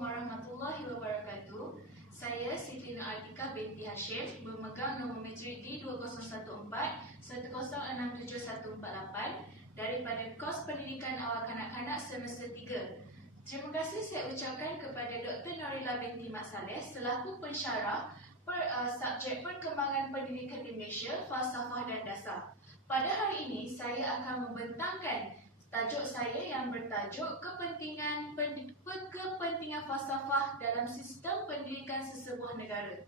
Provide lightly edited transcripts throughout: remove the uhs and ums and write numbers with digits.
warahmatullahi wabarakatuh. Saya Siti Nur Atika binti Hashim, bermegang nombor matrik D20141067148 daripada kos pendidikan awal kanak-kanak semester 3. Terima kasih saya ucapkan kepada Dr. Norila binti Mat Saleh selaku pensyarah subjek perkembangan pendidikan di Malaysia, falsafah dan dasar. Pada hari ini saya akan membentangkan tajuk saya yang bertajuk kepentingan falsafah dalam sistem pendidikan sesebuah negara.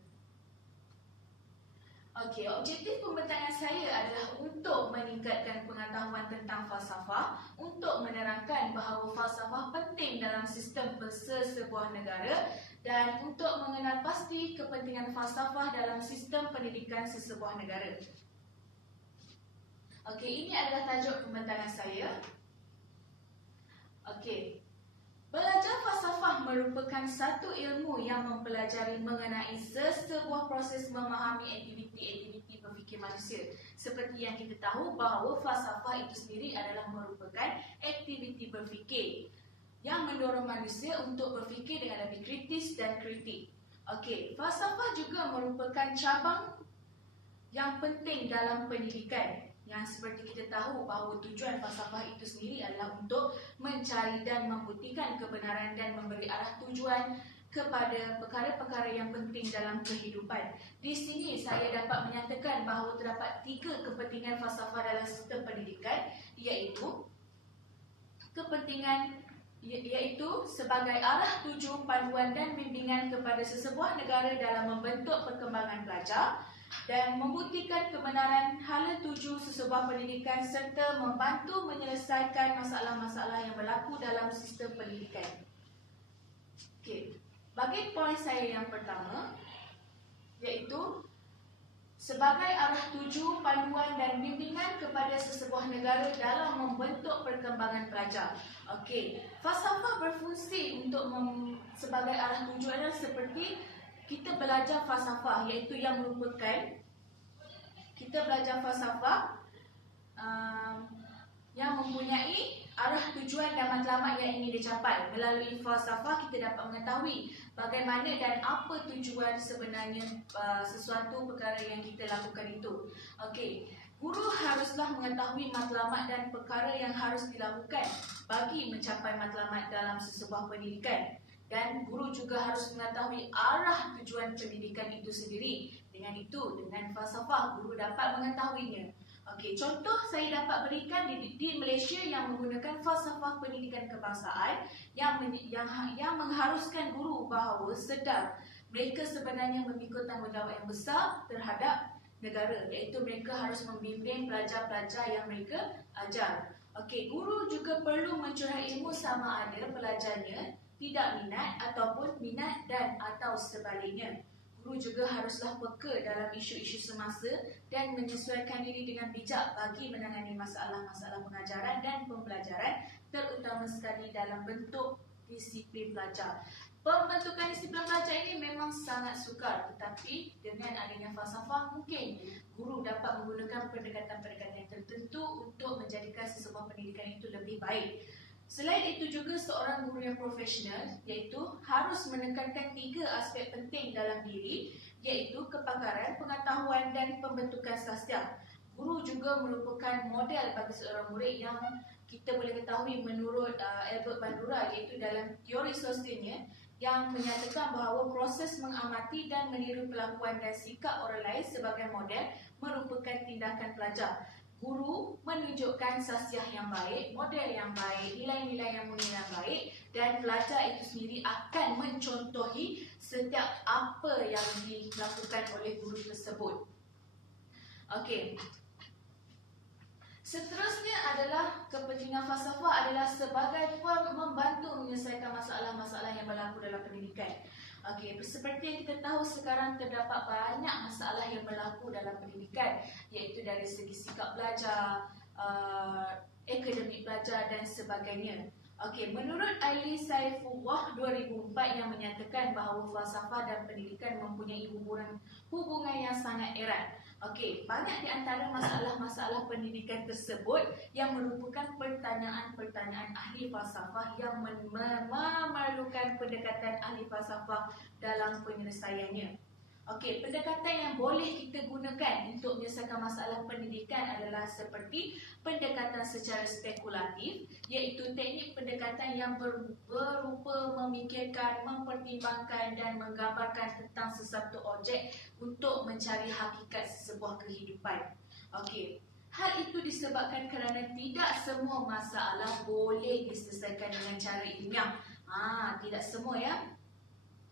Okey, objektif pembentangan saya adalah untuk meningkatkan pengetahuan tentang falsafah, untuk menerangkan bahawa falsafah penting dalam sistem sesebuah negara dan untuk mengenal pasti kepentingan falsafah dalam sistem pendidikan sesebuah negara. Okey, ini adalah tajuk pembentangan saya. Okey. Belajar falsafah merupakan satu ilmu yang mempelajari mengenai sesebuah proses memahami aktiviti-aktiviti berfikir manusia. Seperti yang kita tahu bahawa falsafah itu sendiri adalah merupakan aktiviti berfikir yang mendorong manusia untuk berfikir dengan lebih kritis dan kritik. Okey, falsafah juga merupakan cabang yang penting dalam pendidikan. Yang seperti kita tahu bahawa tujuan falsafah itu sendiri adalah untuk mencari dan membuktikan kebenaran dan memberi arah tujuan kepada perkara-perkara yang penting dalam kehidupan. Di sini saya dapat menyatakan bahawa terdapat 3 kepentingan falsafah dalam sistem pendidikan, iaitu sebagai arah tuju, panduan dan bimbingan kepada sesebuah negara dalam membentuk perkembangan pelajar dan membuktikan kebenaran hala tuju sesebuah pendidikan serta membantu menyelesaikan masalah-masalah yang berlaku dalam sistem pendidikan. Okey, bagi poin saya yang pertama iaitu sebagai arah tuju, panduan dan bimbingan kepada sesebuah negara dalam membentuk perkembangan pelajar. Okey, falsafah berfungsi untuk sebagai arah tuju adalah seperti kita belajar falsafah, iaitu yang merupakan kita belajar falsafah yang mempunyai arah tujuan dan matlamat yang ingin dicapai. Melalui falsafah kita dapat mengetahui bagaimana dan apa tujuan sebenarnya sesuatu perkara yang kita lakukan itu. Okey, guru haruslah mengetahui matlamat dan perkara yang harus dilakukan bagi mencapai matlamat dalam sesebuah pendidikan. Dan guru juga harus mengetahui arah tujuan pendidikan itu sendiri. Dengan itu, dengan falsafah, guru dapat mengetahuinya. Okey, contoh saya dapat berikan di Malaysia yang menggunakan falsafah pendidikan kebangsaan yang mengharuskan guru bahawa sedar mereka sebenarnya memikul tanggungjawab yang besar terhadap negara, iaitu mereka harus membimbing pelajar-pelajar yang mereka ajar. Okey, guru juga perlu mencurah ilmu sama ada pelajarnya tidak minat ataupun minat dan atau sebaliknya. Guru juga haruslah peka dalam isu-isu semasa dan menyesuaikan diri dengan bijak bagi menangani masalah-masalah pengajaran dan pembelajaran, terutama sekali dalam bentuk disiplin pelajar. Pembentukan disiplin pelajar ini memang sangat sukar, tetapi dengan adanya falsafah mungkin guru dapat menggunakan pendekatan-pendekatan tertentu untuk menjadikan sesebuah pendidikan itu lebih baik. Selain itu juga seorang guru yang profesional iaitu harus menekankan 3 aspek penting dalam diri, iaitu kepakaran, pengetahuan dan pembentukan sastra. Guru juga merupakan model bagi seorang murid yang kita boleh ketahui menurut Albert Bandura, iaitu dalam teori sosialnya yang menyatakan bahawa proses mengamati dan meniru kelakuan dan sikap orang lain sebagai model merupakan tindakan pelajar. Guru menunjukkan sasiah yang baik, model yang baik, nilai-nilai yang mulia yang baik, dan pelajar itu sendiri akan mencontohi setiap apa yang dilakukan oleh guru tersebut. Okey. Seterusnya adalah kepentingan falsafah adalah sebagai membantu menyelesaikan masalah-masalah yang berlaku dalam pendidikan. Okey, seperti yang kita tahu sekarang terdapat banyak masalah yang berlaku dalam pendidikan, iaitu dari segi sikap belajar, akademik belajar dan sebagainya. Okey, menurut Ali Saifullah 2004 yang menyatakan bahawa falsafah dan pendidikan mempunyai hubungan yang sangat erat. Okey, banyak di antara masalah-masalah pendidikan tersebut yang merupakan pertanyaan-pertanyaan ahli falsafah yang memerlukan memerlukan pendekatan ahli falsafah dalam penyelesaiannya. Okey, pendekatan yang boleh kita gunakan untuk menyelesaikan masalah pendidikan adalah seperti pendekatan secara spekulatif, iaitu teknik pendekatan yang berupa memikirkan, mempertimbangkan dan menggambarkan tentang sesuatu objek untuk mencari hakikat sebuah kehidupan. Okey, hal itu disebabkan kerana tidak semua masalah boleh diselesaikan dengan cara ilmiah. Tidak semua ya.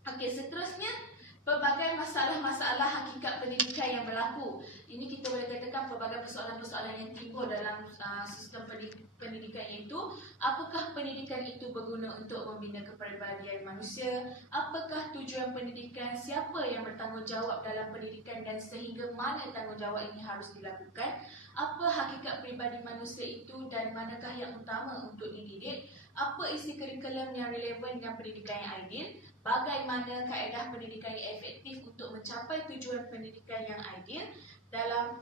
Okey, seterusnya pelbagai masalah-masalah hakikat pendidikan yang berlaku. Ini kita boleh katakan pelbagai persoalan-persoalan yang timbul dalam sistem pendidikan, iaitu apakah pendidikan itu berguna untuk membina kepribadian manusia, apakah tujuan pendidikan, siapa yang bertanggungjawab dalam pendidikan dan sehingga mana tanggungjawab ini harus dilakukan, apa hakikat peribadi manusia itu dan manakah yang utama untuk dididik, apa isi kurikulum yang relevan dengan pendidikan yang ideal, bagaimana kaedah pendidikan yang efektif untuk mencapai tujuan pendidikan yang ideal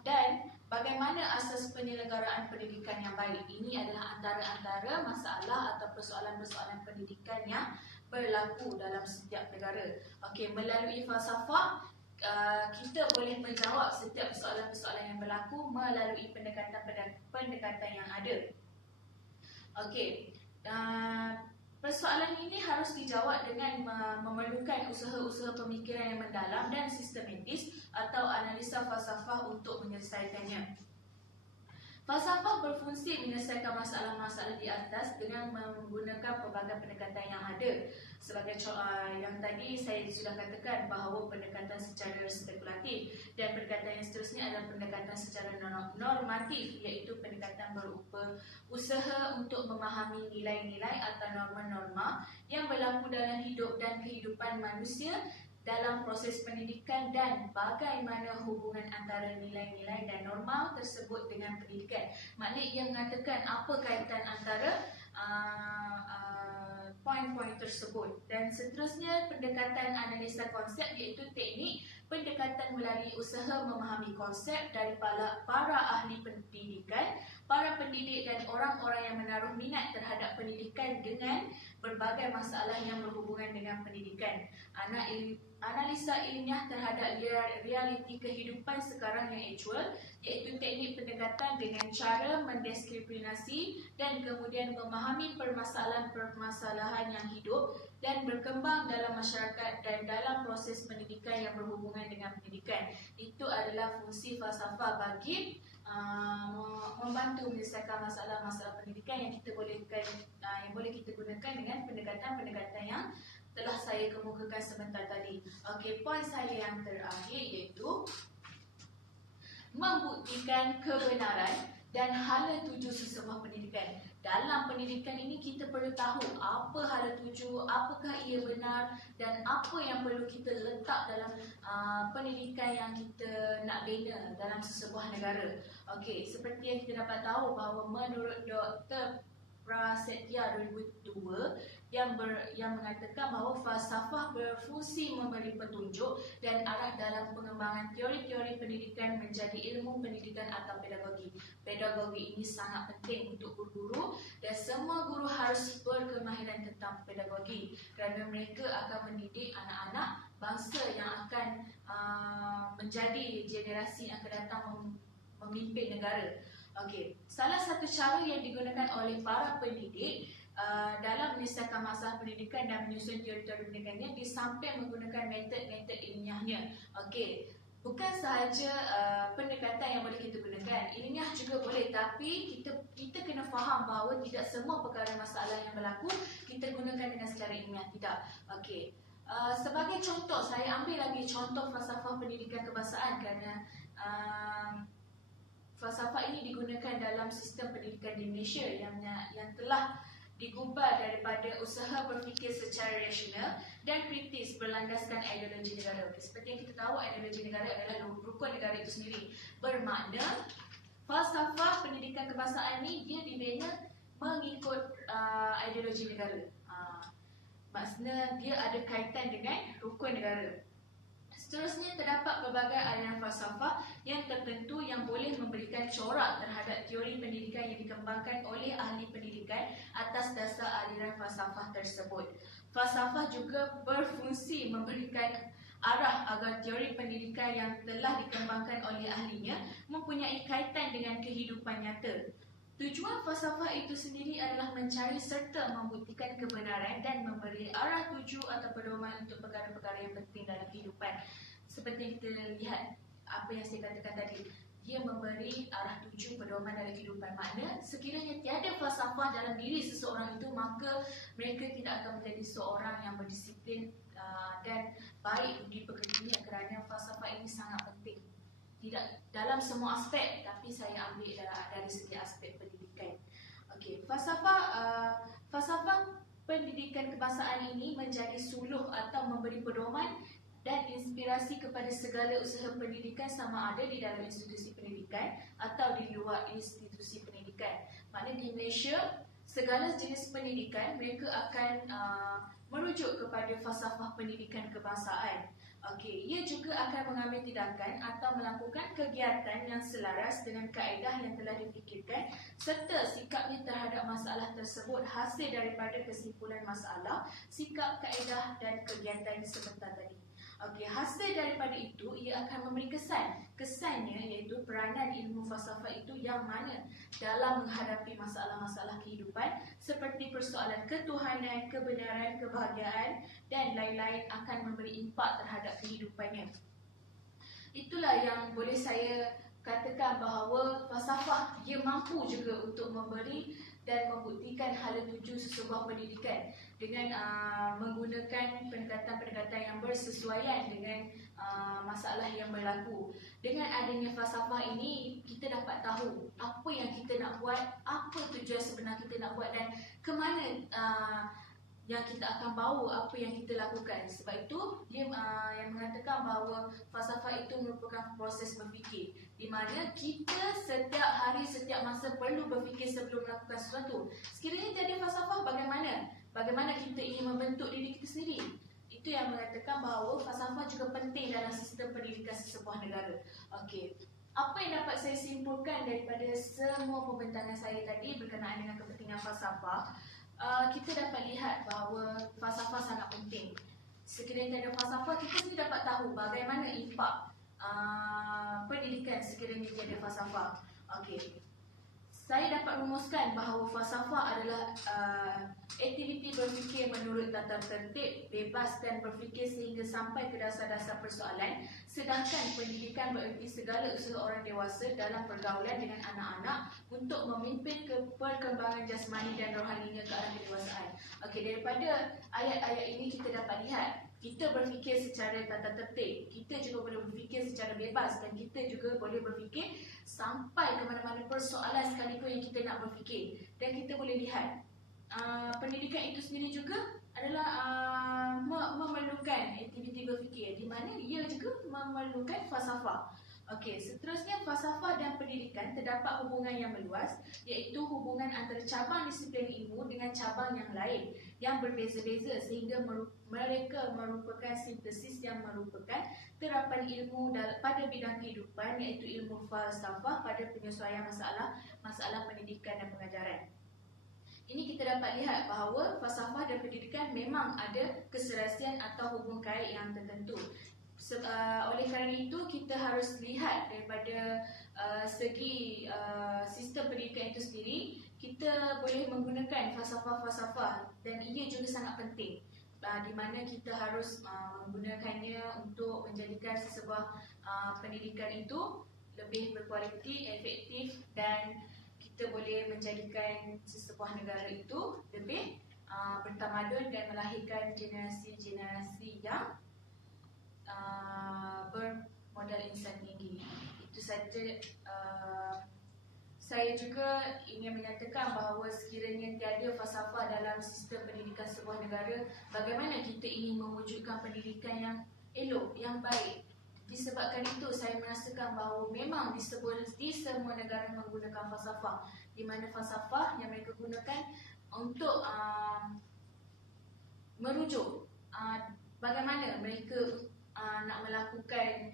dan bagaimana asas penyelenggaraan pendidikan yang baik. Ini adalah antara masalah atau persoalan-persoalan pendidikan yang berlaku dalam setiap negara. Okey, melalui falsafah kita boleh menjawab setiap persoalan-persoalan yang berlaku melalui pendekatan yang ada. Okey, persoalan ini harus dijawab dengan memerlukan usaha-usaha pemikiran yang mendalam dan sistematis atau analisa falsafah untuk menyelesaikannya. Falsafah berfungsi menyelesaikan masalah-masalah di atas dengan menggunakan pelbagai pendekatan yang ada. Sebagai yang tadi saya sudah katakan bahawa pendekatan secara spekulatif, dan pendekatan yang seterusnya adalah pendekatan secara normatif, iaitu pendekatan berupa usaha untuk memahami nilai-nilai atau norma-norma yang berlaku dalam hidup dan kehidupan manusia dalam proses pendidikan dan bagaimana hubungan antara nilai-nilai dan norma tersebut dengan pendidikan. Maknanya ia mengatakan apa kaitan antara poin-poin tersebut. Dan seterusnya pendekatan analisa konsep, iaitu teknik pendekatan melalui usaha memahami konsep dari para ahli pendidikan, para pendidik dan orang-orang yang menaruh minat terhadap pendidikan dengan berbagai masalah yang berhubungan dengan pendidikan. Analisa ilmiah terhadap realiti kehidupan sekarang yang aktual, iaitu teknik pendekatan dengan cara mendiskriminasi dan kemudian memahami permasalahan yang hidup dan berkembang dalam masyarakat dan dalam proses pendidikan yang berhubungan dengan pendidikan. Itu adalah fungsi falsafah bagi membantu menyelesaikan masalah-masalah pendidikan yang boleh kita gunakan dengan pendekatan-pendekatan yang telah saya kemukakan sebentar tadi. Okey, poin saya yang terakhir iaitu membuktikan kebenaran dan hala tuju sesebuah pendidikan. Dalam pendidikan ini kita perlu tahu apa hala tuju, apakah ia benar dan apa yang perlu kita letak dalam pendidikan yang kita nak bina dalam sesebuah negara. Okey, seperti yang kita dapat tahu bahawa menurut Dr. Prasetya 2002 yang mengatakan bahawa falsafah berfungsi memberi petunjuk dan arah dalam pengembangan teori-teori pendidikan menjadi ilmu pendidikan atau pedagogi. Pedagogi ini sangat penting untuk guru-guru dan semua guru harus berkemahiran tentang pedagogi kerana mereka akan mendidik anak-anak bangsa yang akan menjadi generasi yang akan datang memimpin negara. Okey, salah satu cara yang digunakan oleh para pendidik dalam menyelesaikan masalah pendidikan dan menyusun teori-teori pendidikannya di samping menggunakan metod-metod ilmiahnya. Okey, bukan sahaja pendekatan yang boleh kita gunakan, ilmiah juga boleh, tapi kita kena faham bahawa tidak semua perkara masalah yang berlaku kita gunakan dengan secara ilmiah, tidak. Okey, sebagai contoh, saya ambil lagi contoh falsafah pendidikan kebangsaan kerana falsafah ini digunakan dalam sistem pendidikan di Malaysia yang telah digubah daripada usaha berfikir secara rasional dan kritis berlandaskan ideologi negara. Seperti yang kita tahu, ideologi negara adalah rukun negara itu sendiri. Bermakna falsafah pendidikan kebangsaan ini dia dibina mengikut ideologi negara. Maksudnya dia ada kaitan dengan rukun negara. Seterusnya, terdapat pelbagai aliran falsafah yang tertentu yang boleh memberikan corak terhadap teori pendidikan yang dikembangkan oleh ahli pendidikan atas dasar aliran falsafah tersebut. falsafah juga berfungsi memberikan arah agar teori pendidikan yang telah dikembangkan oleh ahlinya mempunyai kaitan dengan kehidupan nyata. Tujuan falsafah itu sendiri adalah mencari serta membuktikan kebenaran dan memberi arah tuju atau pedoman untuk perkara-perkara yang penting dalam kehidupan. Seperti yang kita lihat apa yang saya katakan tadi, dia memberi arah tuju pedoman dalam kehidupan. Makna sekiranya tiada falsafah dalam diri seseorang itu, maka mereka tidak akan menjadi seorang yang berdisiplin dan baik di pekerjaannya, kerana falsafah ini sangat penting. Tidak dalam semua aspek, tapi saya ambil dari segi aspek pendidikan. Okey, falsafah pendidikan kebangsaan ini menjadi suluh atau memberi pedoman dan inspirasi kepada segala usaha pendidikan, sama ada di dalam institusi pendidikan atau di luar institusi pendidikan. Maknanya di Malaysia, segala jenis pendidikan mereka akan merujuk kepada falsafah pendidikan kebangsaan. Okey, ia juga akan mengambil tindakan atau melakukan kegiatan yang selaras dengan kaedah yang telah difikirkan serta sikapnya terhadap masalah tersebut hasil daripada kesimpulan masalah, sikap, kaedah dan kegiatan sebentar tadi. Okey, hasil daripada itu ia akan memberi kesan. Kesannya iaitu peranan ilmu falsafah itu yang mana dalam menghadapi masalah-masalah kehidupan seperti persoalan ketuhanan, kebenaran, kebahagiaan dan lain-lain akan memberi impak terhadap kehidupannya. Itulah yang boleh saya katakan bahawa falsafah ia mampu juga untuk memberi dan membuktikan hala tuju sesebuah pendidikan dengan menggunakan pendekatan-pendekatan yang bersesuaian dengan masalah yang berlaku. Dengan adanya falsafah ini, kita dapat tahu apa yang kita nak buat, apa tujuan sebenar kita nak buat dan ke mana yang kita akan bawa apa yang kita lakukan. Sebab itu dia yang mengatakan bahawa falsafah itu merupakan proses berfikir, di mana kita setiap hari, setiap masa perlu berfikir sebelum melakukan sesuatu. Sekiranya tiada falsafah, bagaimana kita ingin membentuk diri kita sendiri? Itu yang mengatakan bahawa falsafah juga penting dalam sistem pendidikan sesebuah negara. Okey, apa yang dapat saya simpulkan daripada semua pembentangan saya tadi berkenaan dengan kepentingan falsafah? Kita dapat lihat bahawa falsafah sangat penting. Sekiranya ada falsafah, kita sendiri dapat tahu bagaimana impak pendidikan sekiranya tiada falsafah. Okey, saya dapat rumuskan bahawa falsafah adalah aktiviti berfikir menurut tata tertib, bebas dan berfikir sehingga sampai ke dasar-dasar persoalan. Sedangkan pendidikan bererti segala usaha orang dewasa dalam pergaulan dengan anak-anak untuk memimpin ke perkembangan jasmani dan rohaninya ke arah kedewasaan. Okey, daripada ayat-ayat ini kita dapat lihat kita berfikir secara tata tertib, kita juga boleh berfikir secara bebas dan kita juga boleh berfikir sampai ke mana-mana persoalan sekalipun yang kita nak berfikir. Dan kita boleh lihat pendidikan itu sendiri juga adalah memerlukan aktiviti berfikir, di mana ia juga memerlukan falsafah. Okey, seterusnya falsafah dan pendidikan terdapat hubungan yang meluas, iaitu hubungan antara cabang disiplin ilmu dengan cabang yang lain yang berbeza-beza sehingga mereka merupakan sintesis yang merupakan terapan ilmu pada bidang kehidupan, iaitu ilmu falsafah pada penyesuaian masalah pendidikan dan pengajaran. Ini kita dapat lihat bahawa falsafah dan pendidikan memang ada keserasian atau hubung kait yang tertentu. Oleh kerana itu, kita harus lihat daripada segi sistem pendidikan itu sendiri, kita boleh menggunakan falsafah-falsafah dan ia juga sangat penting, di mana kita harus menggunakannya untuk menjadikan sesebuah pendidikan itu lebih berkualiti, efektif dan kita boleh menjadikan sesebuah negara itu lebih bertamadun dan melahirkan generasi-generasi yang bermodal insan tinggi. Itu saja. Saya juga ingin menyatakan bahawa sekiranya tiada falsafah dalam sistem pendidikan sebuah negara, bagaimana kita ingin mewujudkan pendidikan yang elok, yang baik. Disebabkan itu, saya merasakan bahawa memang di semua negara menggunakan falsafah, di mana falsafah yang mereka gunakan untuk merujuk bagaimana mereka nak melakukan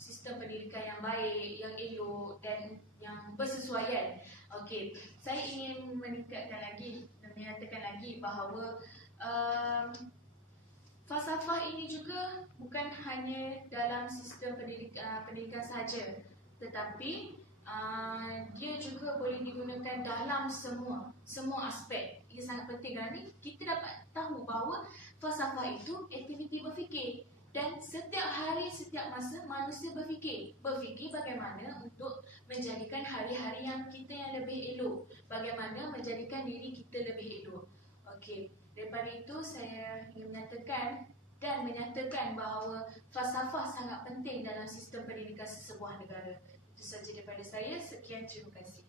sistem pendidikan yang baik, yang elok dan yang bersesuaian. Okey, saya ingin meningkatkan lagi dan menyatakan lagi bahawa falsafah ini juga bukan hanya dalam sistem pendidikan sahaja, tetapi dia juga boleh digunakan dalam semua aspek. Ia sangat penting kerana kita dapat tahu bahawa falsafah itu aktiviti berfikir, dan setiap hari, setiap masa manusia berfikir bagaimana untuk menjadikan hari-hari yang kita yang lebih elok, bagaimana menjadikan diri kita lebih elok. Okey, daripada itu saya ingin menyatakan bahawa falsafah sangat penting dalam sistem pendidikan sesebuah negara. Itu sahaja daripada saya. Sekian, terima kasih.